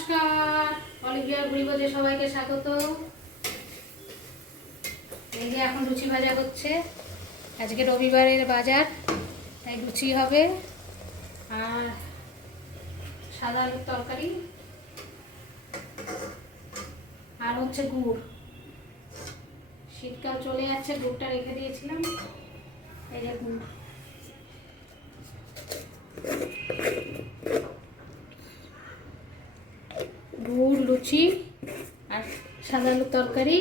নমস্কার, অলিভিয়ার ভুরিভোজে সবাইকে স্বাগত। এই যে এখন লুচি ভাজা হচ্ছে। আজকে রবিবারের বাজার, তাই লুচি হবে আর সাদা আলুর তরকারি আর হচ্ছে গুড়। শীতকাল চলে যাচ্ছে, গুড়টা রেখে দিয়েছিলাম। এই যে গুড়, গুড়, লুচি আর সাদা আলুর তরকারি।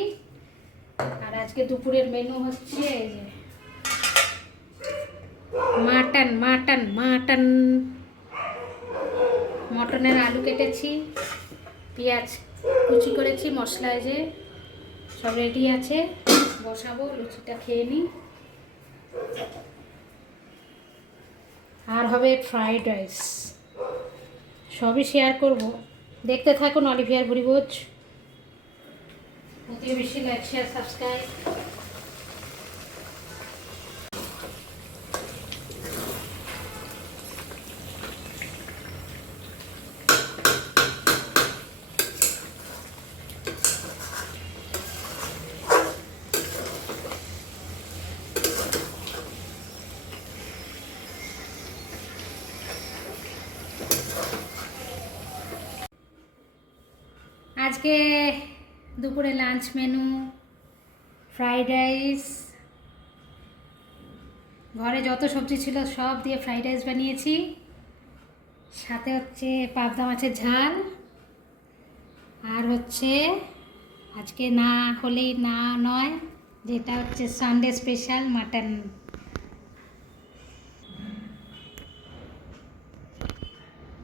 আর আজকে দুপুরের মেনু হচ্ছে এই যে মাটন মাটন মাটন মটনের আলু কেটেছি, পেঁয়াজ কুচি করেছি, মশলায় যে সব রেডি আছে। বসাবো, লুচিটা খেয়ে নিই। আর হবে ফ্রাইড রাইস, সবই শেয়ার করব। দেখতে থাকুন অলিভিয়ার ভুরিভোজ। অতি বেশি লাইক, শেয়ার, সাবস্ক্রাইব। আজকে দুপুরে লাঞ্চ মেনু ফ্রাইড রাইস। ঘরে যত সবজি ছিল সব দিয়ে ফ্রাইড রাইস বানিয়েছি। সাথে হচ্ছে পাবদা মাছের ঝাল, আর হচ্ছে আজকে না হলেই না নয়, যেটা হচ্ছে Sunday special mutton.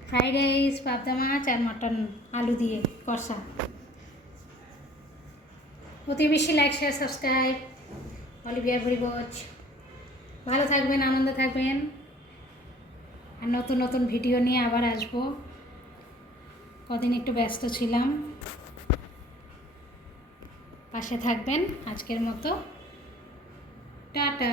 Fried rice, পাবদা মাছ আর মাটন আলু দিয়ে কষা। অতি বেশি লাইক, শেয়ার, সাবস্ক্রাইব। অলিভিয়ার ভুরিভোজ। ভালো থাকবেন, আনন্দে থাকবেন, আর নতুন নতুন ভিডিও নিয়ে আবার আসবো। কদিন একটু ব্যস্ত ছিলাম, পাশে থাকবেন। আজকের মতো টাটা।